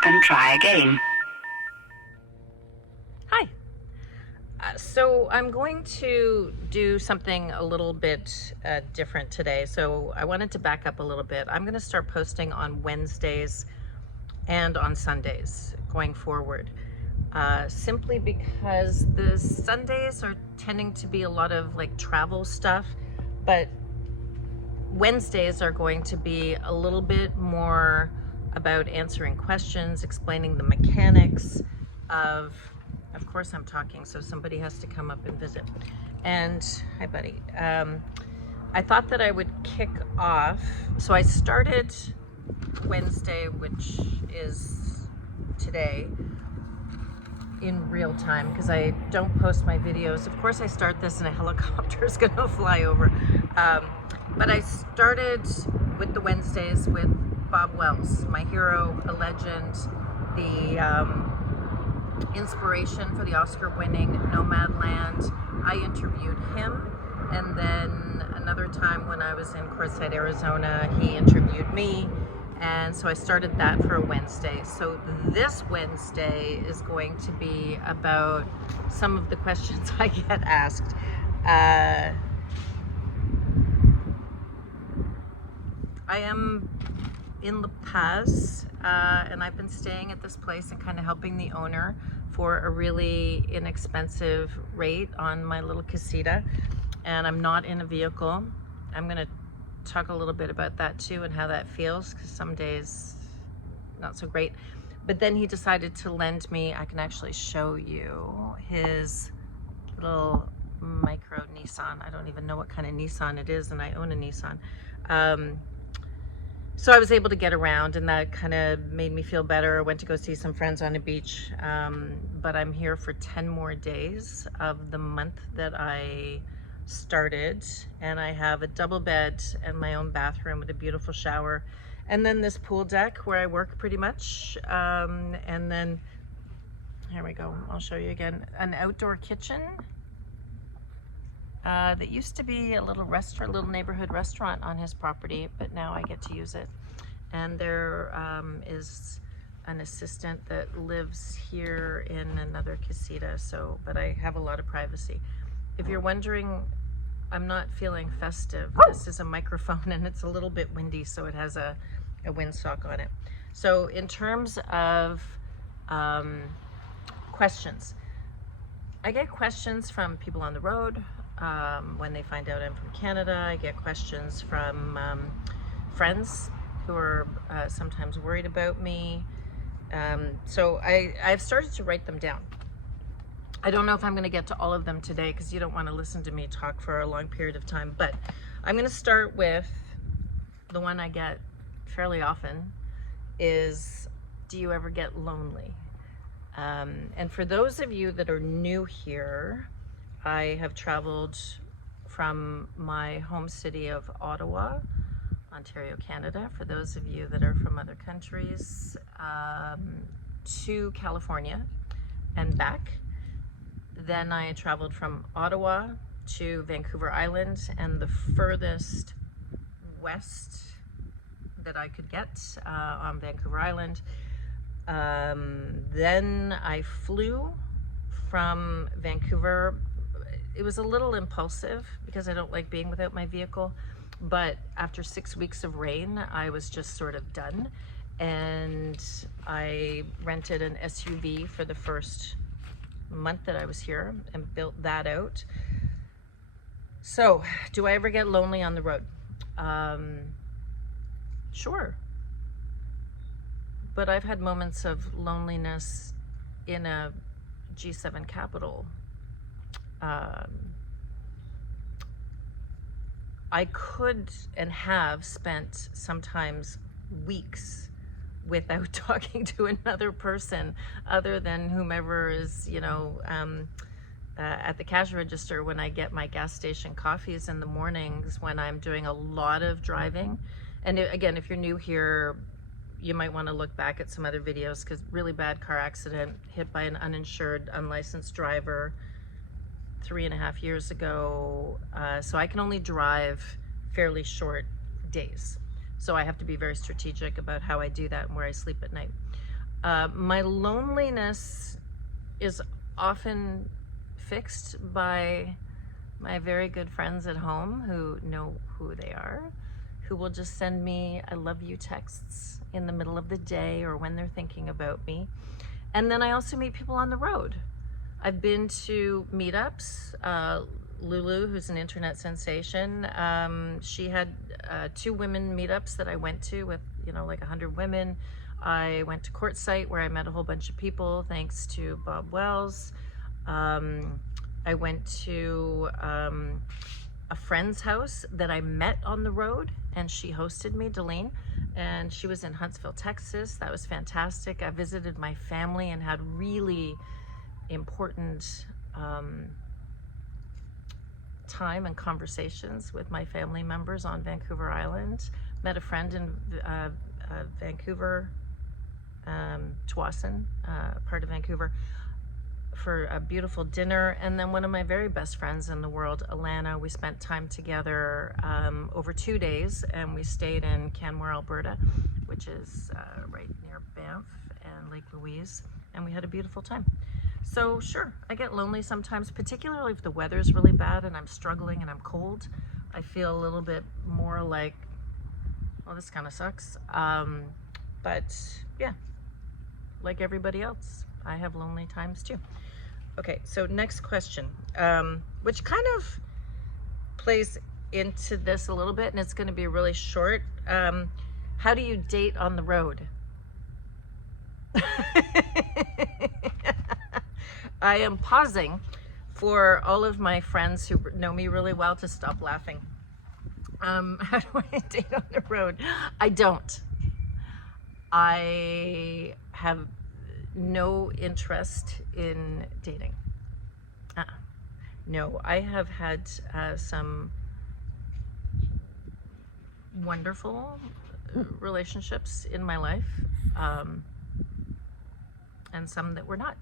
stop and try again. Hi. So I'm going to do something a little bit different today. So I wanted to back up a little bit. I'm going to start posting on Wednesdays and on Sundays going forward. Simply because the Sundays are tending to be a lot of like travel stuff, but Wednesdays are going to be a little bit more about answering questions, explaining the mechanics of course I'm talking, so somebody has to come up and visit. And hi buddy. I thought that I would kick off, so I started Wednesday, which is today, in real time because I don't post my videos. Of course I start this and a helicopter is gonna fly over. But I started with the Wednesdays with Bob Wells, my hero, a legend, the inspiration for the Oscar-winning Nomadland. I interviewed him, and then another time when I was in Quartzsite, Arizona, he interviewed me. And so I started that for a Wednesday. So this Wednesday is going to be about some of the questions I get asked. I am in La Paz, and I've been staying at this place and kind of helping the owner for a really inexpensive rate on my little casita. And I'm not in a vehicle. I'm gonna talk a little bit about that too and how that feels, because some days not so great. But then he decided to lend me, I can actually show you, his little micro Nissan. I don't even know what kind of Nissan it is, and I own a Nissan. So I was able to get around, and that kind of made me feel better. I went to go see some friends on a beach, but I'm here for 10 more days of the month that I started, and I have a double bed and my own bathroom with a beautiful shower, and then this pool deck where I work pretty much, and then here we go, I'll show you again, an outdoor kitchen that used to be a little restaurant, little neighborhood restaurant on his property, but now I get to use it. And there is an assistant that lives here in another casita, so, but I have a lot of privacy. If you're wondering, I'm not feeling festive. This is a microphone and it's a little bit windy, so it has a windsock on it. So in terms of questions, I get questions from people on the road when they find out I'm from Canada. I get questions from friends who are sometimes worried about me. So I've started to write them down. I don't know if I'm going to get to all of them today because you don't want to listen to me talk for a long period of time, but I'm going to start with the one I get fairly often is, do you ever get lonely? And for those of you that are new here, I have traveled from my home city of Ottawa, Ontario, Canada, for those of you that are from other countries, to California and back. Then I traveled from Ottawa to Vancouver Island, and the furthest west that I could get on Vancouver Island. Then I flew from Vancouver. It was a little impulsive because I don't like being without my vehicle, but after 6 weeks of rain, I was just sort of done, and I rented an SUV for the first month that I was here and built that out. So, do I ever get lonely on the road? Sure. But I've had moments of loneliness in a G7 capital. I could and have spent sometimes weeks without talking to another person other than whomever is, you know, at the cash register when I get my gas station coffees in the mornings when I'm doing a lot of driving. And again, if you're new here, you might want to look back at some other videos, because really bad car accident, hit by an uninsured, unlicensed driver 3.5 years ago. So I can only drive fairly short days. So I have to be very strategic about how I do that and where I sleep at night. My loneliness is often fixed by my very good friends at home who know who they are, who will just send me I love you texts in the middle of the day or when they're thinking about me. And then I also meet people on the road. I've been to meetups. Lulu, who's an internet sensation, she had 2 women meetups that I went to with, like 100 women. I went to Quartzsite where I met a whole bunch of people thanks to Bob Wells. I went to a friend's house that I met on the road, and she hosted me, Delene, and she was in Huntsville, Texas. That was fantastic. I visited my family and had really important time and conversations with my family members on Vancouver Island. Met a friend in Vancouver, Tsawwassen, part of Vancouver, for a beautiful dinner. And then one of my very best friends in the world, Alana, we spent time together over 2 days, and we stayed in Canmore, Alberta, which is right near Banff and Lake Louise, and we had a beautiful time. So sure, I get lonely sometimes, particularly if the weather's really bad and I'm struggling and I'm cold. I feel a little bit more like, well, this kind of sucks. But yeah, like everybody else, I have lonely times too. Okay, so next question, which kind of plays into this a little bit, and it's going to be really short. How do you date on the road? I am pausing for all of my friends who know me really well to stop laughing. How do I date on the road? I don't. I have no interest in dating. No, I have had some wonderful relationships in my life, and some that were not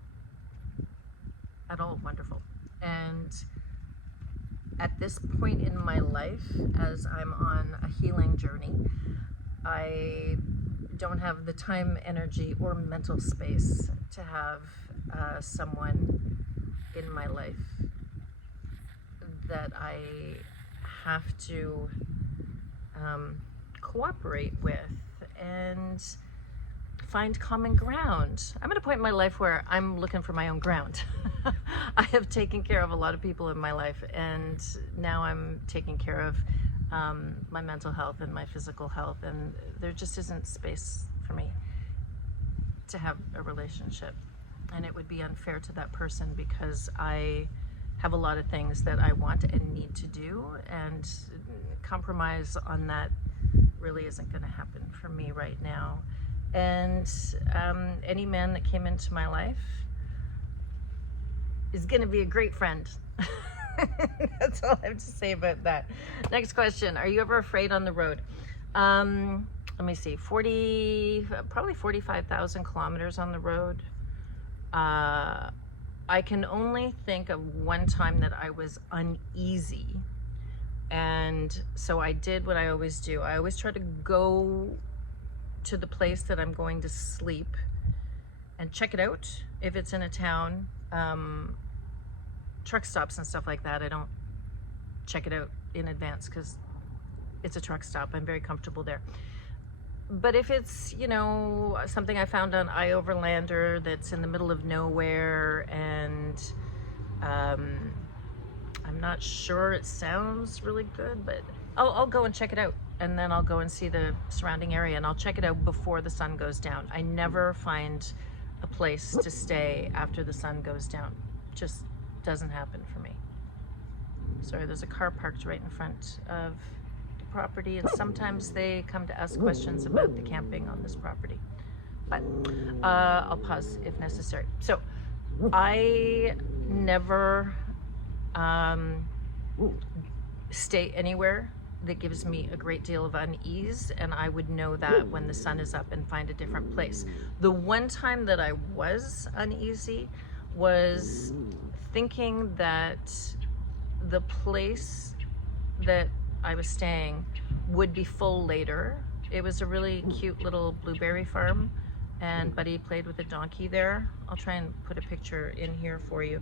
at all wonderful. And at this point in my life, as I'm on a healing journey, I don't have the time, energy, or mental space to have someone in my life that I have to cooperate with and find common ground. I'm at a point in my life where I'm looking for my own ground. I have taken care of a lot of people in my life, and now I'm taking care of my mental health and my physical health, and there just isn't space for me to have a relationship. And it would be unfair to that person because I have a lot of things that I want and need to do, and compromise on that really isn't going to happen for me right now. And any man that came into my life is going to be a great friend. That's all I have to say about that. Next question. Are you ever afraid on the road? Let me see. Probably 45,000 kilometers on the road. I can only think of one time that I was uneasy. And so I did what I always do. I always try to go to the place that I'm going to sleep and check it out if it's in a town. Truck stops and stuff like that, I don't check it out in advance because it's a truck stop. I'm very comfortable there. But if it's, something I found on iOverlander that's in the middle of nowhere, and I'm not sure it sounds really good, but I'll go and check it out, and then I'll go and see the surrounding area, and I'll check it out before the sun goes down. I never find a place to stay after the sun goes down. Just doesn't happen for me. Sorry, there's a car parked right in front of the property, and sometimes they come to ask questions about the camping on this property. But I'll pause if necessary. So I never stay anywhere that gives me a great deal of unease, and I would know that when the sun is up and find a different place. The one time that I was uneasy was thinking that the place that I was staying would be full later. It was a really cute little blueberry farm and Buddy played with a donkey there. I'll try and put a picture in here for you.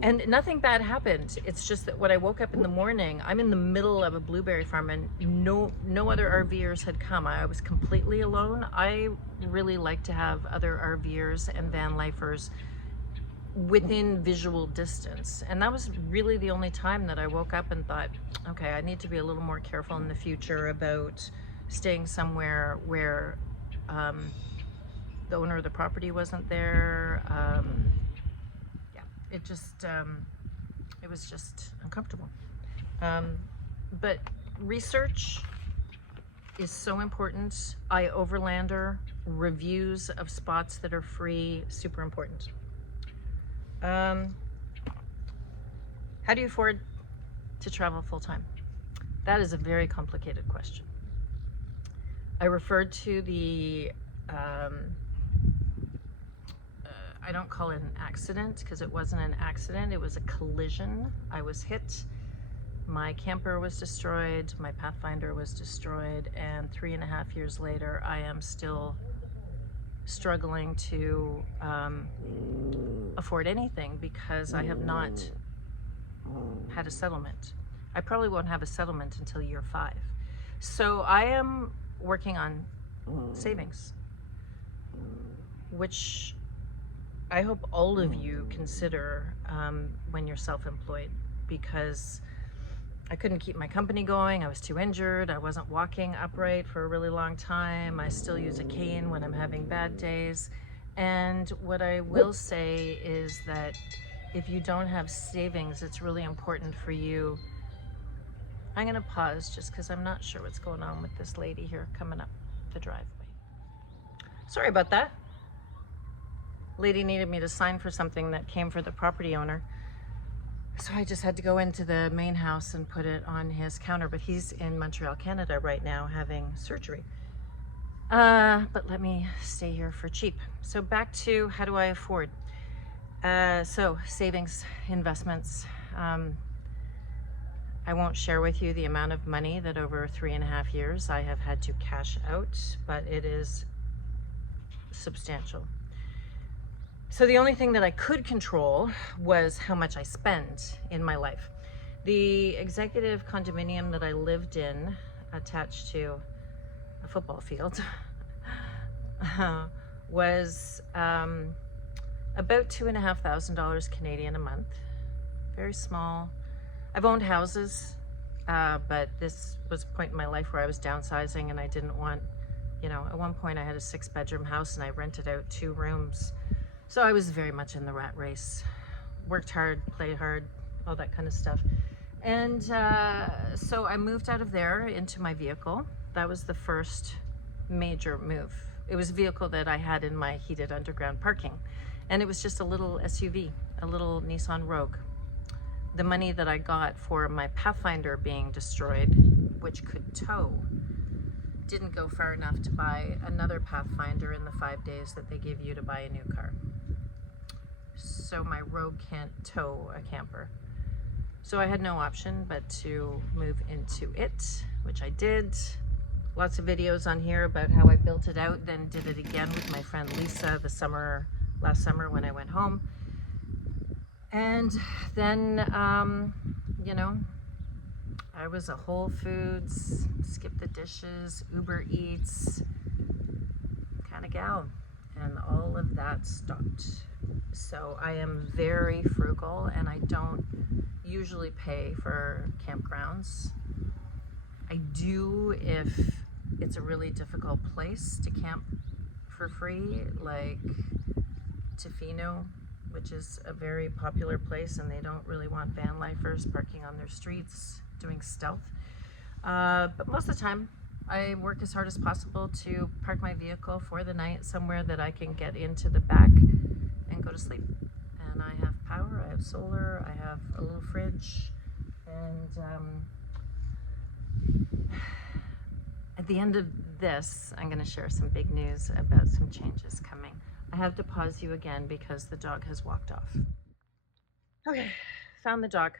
And nothing bad happened. It's just that when I woke up in the morning, I'm in the middle of a blueberry farm and no other RVers had come. I was completely alone. I really like to have other RVers and van lifers within visual distance. And that was really the only time that I woke up and thought, okay, I need to be a little more careful in the future about staying somewhere where the owner of the property wasn't there. It just, it was just uncomfortable. But research is so important. iOverlander, reviews of spots that are free, super important. How do you afford to travel full time? That is a very complicated question. I referred to the, I don't call it an accident because it wasn't an accident, it was a collision. I was hit, my camper was destroyed, my Pathfinder was destroyed, and 3.5 years later I am still struggling to afford anything because I have not had a settlement. I probably won't have a settlement until year 5. So I am working on savings, which I hope all of you consider when you're self-employed, because I couldn't keep my company going. I was too injured. I wasn't walking upright for a really long time. I still use a cane when I'm having bad days. And what I will say is that if you don't have savings, it's really important for you. I'm gonna pause just because I'm not sure what's going on with this lady here coming up the driveway. Sorry about that. Lady needed me to sign for something that came for the property owner. So I just had to go into the main house and put it on his counter, but he's in Montreal, Canada right now having surgery. But let me stay here for cheap. So back to how do I afford? So savings, investments. I won't share with you the amount of money that over 3.5 years I have had to cash out, but it is substantial. So the only thing that I could control was how much I spend in my life. The executive condominium that I lived in, attached to a football field, was about $2,500 Canadian a month. Very small. I've owned houses, but this was a point in my life where I was downsizing and I didn't want, at one point I had a 6-bedroom house and I rented out 2 rooms. So I was very much in the rat race. Worked hard, played hard, all that kind of stuff. And so I moved out of there into my vehicle. That was the first major move. It was a vehicle that I had in my heated underground parking. And it was just a little SUV, a little Nissan Rogue. The money that I got for my Pathfinder being destroyed, which could tow, didn't go far enough to buy another Pathfinder in the 5 days that they give you to buy a new car. So my Rogue can't tow a camper. So I had no option but to move into it, which I did. Lots of videos on here about how I built it out, then did it again with my friend Lisa last summer when I went home. And then, I was a Whole Foods, skip the dishes, Uber Eats kind of gal, and all of that stopped. So I am very frugal and I don't usually pay for campgrounds. I do if it's a really difficult place to camp for free, like Tofino, which is a very popular place, and they don't really want van lifers parking on their streets doing stealth. But most of the time, I work as hard as possible to park my vehicle for the night somewhere that I can get into the back and go to sleep. And I have power, I have solar, I have a little fridge, and at the end of this, I'm going to share some big news about some changes coming. I have to pause you again because the dog has walked off. Okay, found the dog.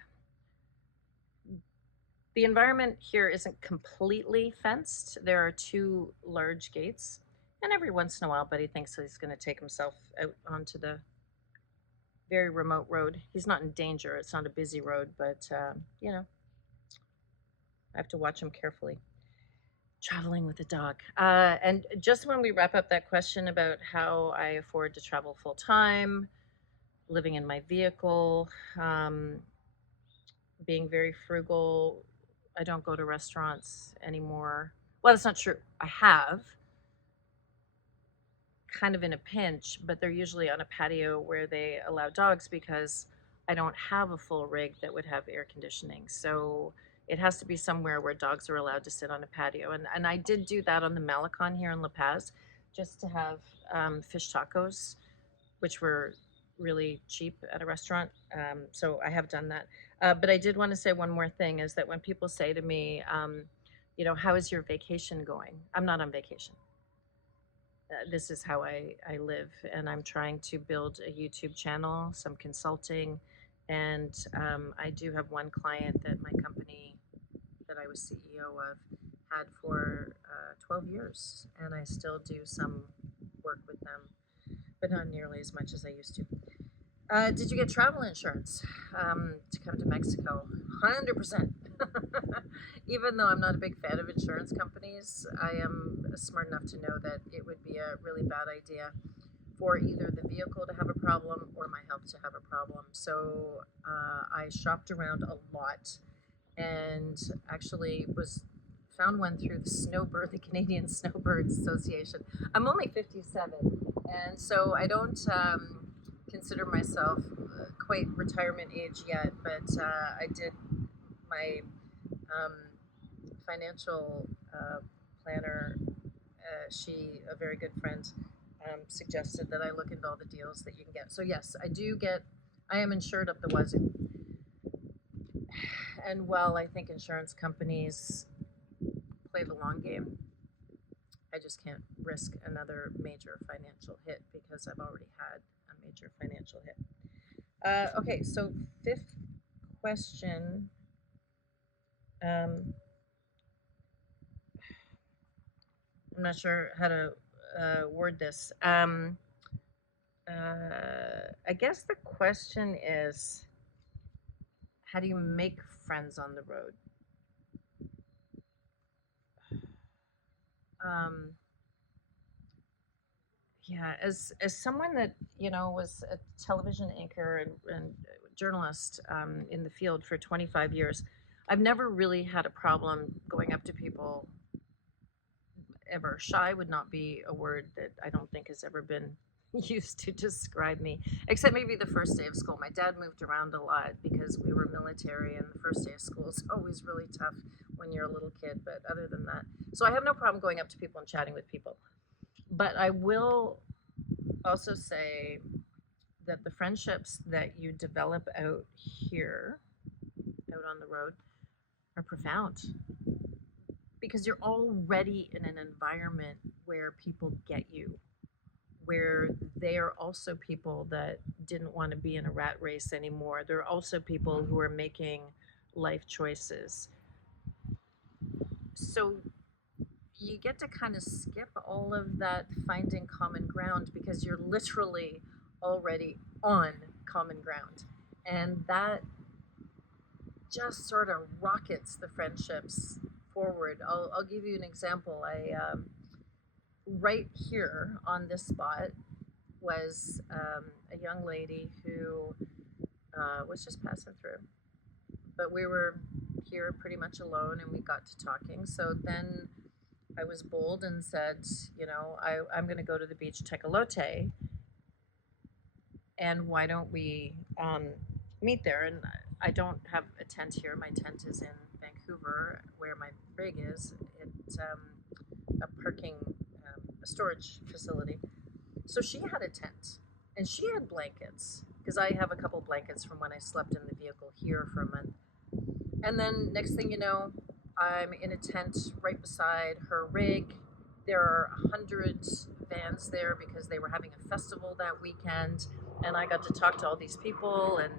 The environment here isn't completely fenced. There are 2 large gates, And every once in a while, Buddy thinks he's going to take himself out onto the very remote road. He's not in danger. It's not a busy road, but, I have to watch him carefully. Traveling with a dog. And just when we wrap up that question about how I afford to travel full time, living in my vehicle, um, being very frugal, I don't go to restaurants anymore. Well, that's not true. I have, kind of in a pinch, but they're usually on a patio where they allow dogs because I don't have a full rig that would have air conditioning. So it has to be somewhere where dogs are allowed to sit on a patio. And I did do that on the Malecon here in La Paz, just to have fish tacos, which were really cheap at a restaurant. So I have done that. But I did want to say one more thing is that when people say to me, how is your vacation going? I'm not on vacation. This is how I live, and I'm trying to build a YouTube channel, some consulting, and I do have one client that my company that I was CEO of had for 12 years, and I still do some work with them, but not nearly as much as I used to. Did you get travel insurance to come to Mexico? 100%. Even though I'm not a big fan of insurance companies, I am smart enough to know that it would be a really bad idea for either the vehicle to have a problem or my health to have a problem. So I shopped around a lot and actually found one through the Canadian Snowbirds Association. I'm only 57, and so I don't consider myself quite retirement age yet, but I did my um, financial planner. She, a very good friend, suggested that I look into all the deals that you can get. So yes, I am insured up the wazoo. And while I think insurance companies play the long game, I just can't risk another major financial hit because I've already had a major financial hit. Okay, so fifth question. I'm not sure how to word this. I guess the question is, how do you make friends on the road? Um, yeah, as someone that was a television anchor and journalist in the field for 25 years, I've never really had a problem going up to people ever. Shy would not be a word that I don't think has ever been used to describe me, except maybe the first day of school. My dad moved around a lot because we were military, and the first day of school is always really tough when you're a little kid. But other than that, so I have no problem going up to people and chatting with people. But I will also say that the friendships that you develop out here, out on the road, are profound because you're already in an environment where people get you, where they are also people that didn't want to be in a rat race anymore. There are also people who are making life choices. So you get to kind of skip all of that finding common ground because you're literally already on common ground. And that just sort of rockets the friendships forward. I'll give you an example. Right here on this spot was a young lady who was just passing through. But we were here pretty much alone and we got to talking. So then I was bold and said, I'm going to go to the beach Tecolote, and why don't we meet there? And I don't have a tent here. My tent is in Vancouver, where my rig is. It's a parking, a storage facility. So she had a tent, and she had blankets, because I have a couple blankets from when I slept in the vehicle here for a month. And then next thing you know, I'm in a tent right beside her rig. There are 100 vans there because they were having a festival that weekend, and I got to talk to all these people and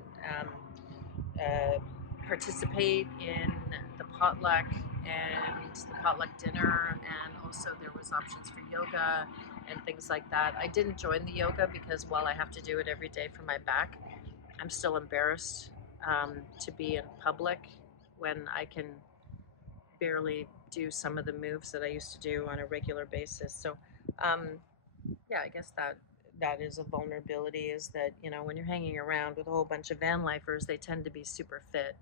participate in the potluck and the potluck dinner, and also there was options for yoga and things like that. I didn't join the yoga because while I have to do it every day for my back, I'm still embarrassed to be in public when I can barely do some of the moves that I used to do on a regular basis. So, um, yeah, I guess that is a vulnerability, is that, when you're hanging around with a whole bunch of van lifers, they tend to be super fit,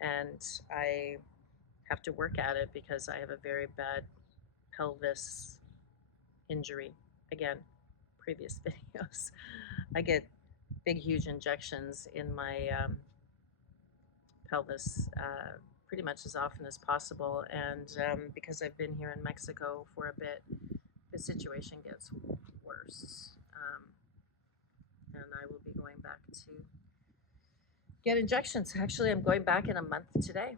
and I have to work at it because I have a very bad pelvis injury. Again, previous videos, I get big, huge injections in my pelvis pretty much as often as possible. And because I've been here in Mexico for a bit, the situation gets worse. And I will be going back to get injections. Actually, I'm going back in a month today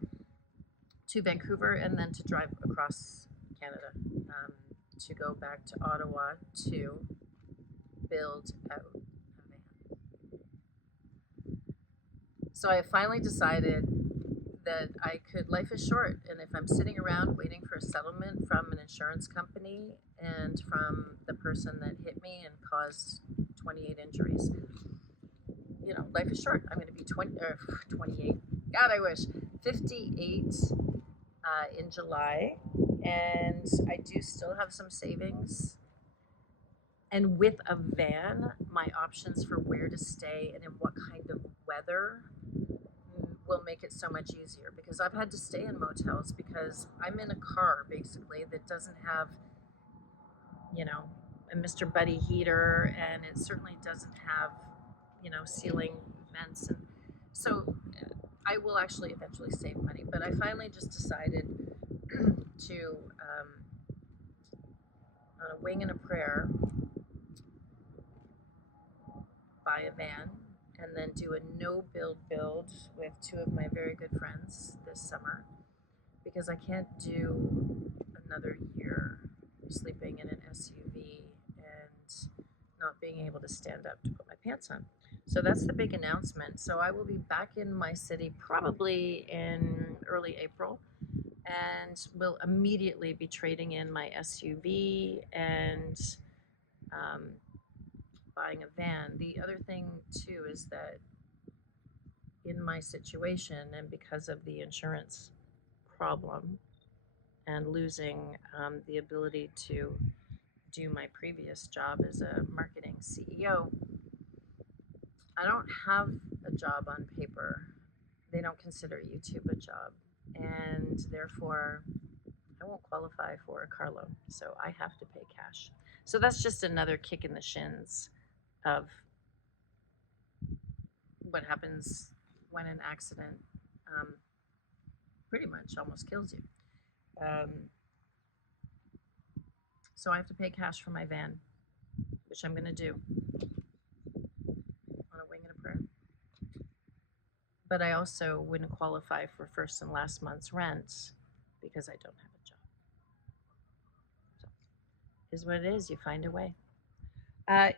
to Vancouver and then to drive across Canada to go back to Ottawa to build out a van. So I finally decided that life is short, and if I'm sitting around waiting for a settlement from an insurance company and from the person that hit me and caused 28 injuries, life is short. I'm going to be 28. God, I wish. 58 in July, and I do still have some savings. And with a van, my options for where to stay and in what kind of weather will make it so much easier, because I've had to stay in motels because I'm in a car basically that doesn't have, a Mr. Buddy heater, and it certainly doesn't have, ceiling vents. And so I will actually eventually save money, but I finally just decided to, on a wing and a prayer, buy a van and then do a no build with two of my very good friends this summer, because I can't do another year sleeping in an SUV and not being able to stand up to put my pants on. So that's the big announcement. So I will be back in my city probably in early April, and will immediately be trading in my SUV and um, buying a van. The other thing too is that in my situation, and because of the insurance problem and losing the ability to do my previous job as a marketing CEO, I don't have a job on paper. They don't consider YouTube a job, and therefore I won't qualify for a car loan. So I have to pay cash. So that's just another kick in the shins of what happens when an accident pretty much almost kills you. Um, so I have to pay cash for my van, which I'm going to do on a wing and a prayer. But I also wouldn't qualify for first and last month's rent because I don't have a job. So, is what it is. You find a way.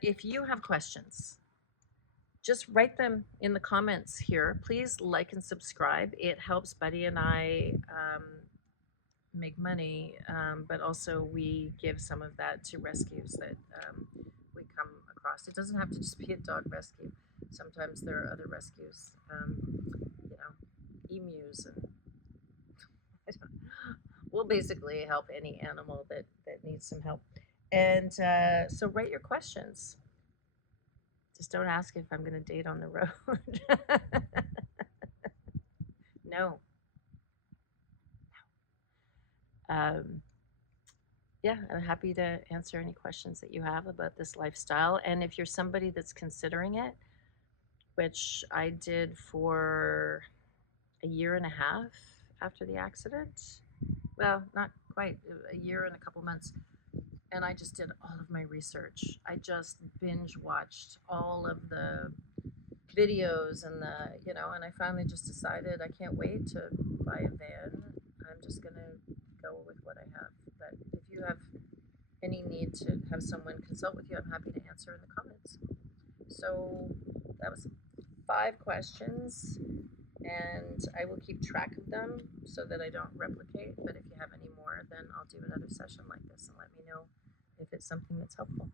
If you have questions, just write them in the comments here. Please like and subscribe. It helps Buddy and I make money, but also we give some of that to rescues that we come across. It doesn't have to just be a dog rescue. Sometimes there are other rescues, emus, and we'll basically help any animal that needs some help. And so write your questions. Just don't ask if I'm going to date on the road. No. Yeah, I'm happy to answer any questions that you have about this lifestyle. And if you're somebody that's considering it, which I did for a year and a half after the accident, well, not quite a year and a couple months, and I just did all of my research. I just binge watched all of the videos and and I finally just decided I can't wait to buy a van. I'm just gonna go with what I have. But if you have any need to have someone consult with you, I'm happy to answer in the comments. So that was 5 questions, and I will keep track of them so that I don't replicate. But if you have any more, then I'll do another session like this, and let me know if it's something that's helpful.